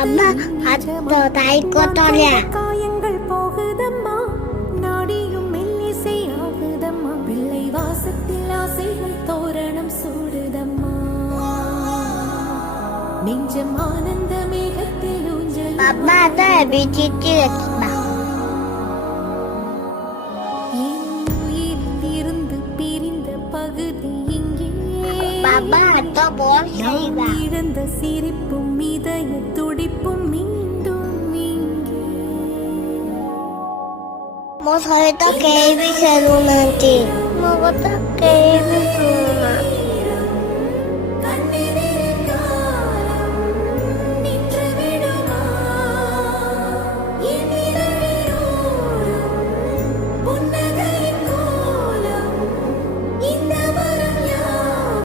அம்மா அந்த தாய்க்கோ தோழியா காயங்கள் போகுதம்மா நாடியும் மெல்லிசை ஆகுதம்மா பிள்ளை வாசத்தில் ஆசைகள் தோரணம் சூடுதம்மா நெஞ்சம் ஆனந்த மேகத்தில் ஊஞ்சல் அம்மா தான் பிடிச்சி வச்சுமா இருந்து பிரிந்த பகுதி இங்கே அம்மா அத்தோ போல் செய்வா இழந்த சிரிப்பும் இதய துடிப்பும் மீண்டும் இங்கே mo soy to que vi ser un anti mo to que vi ser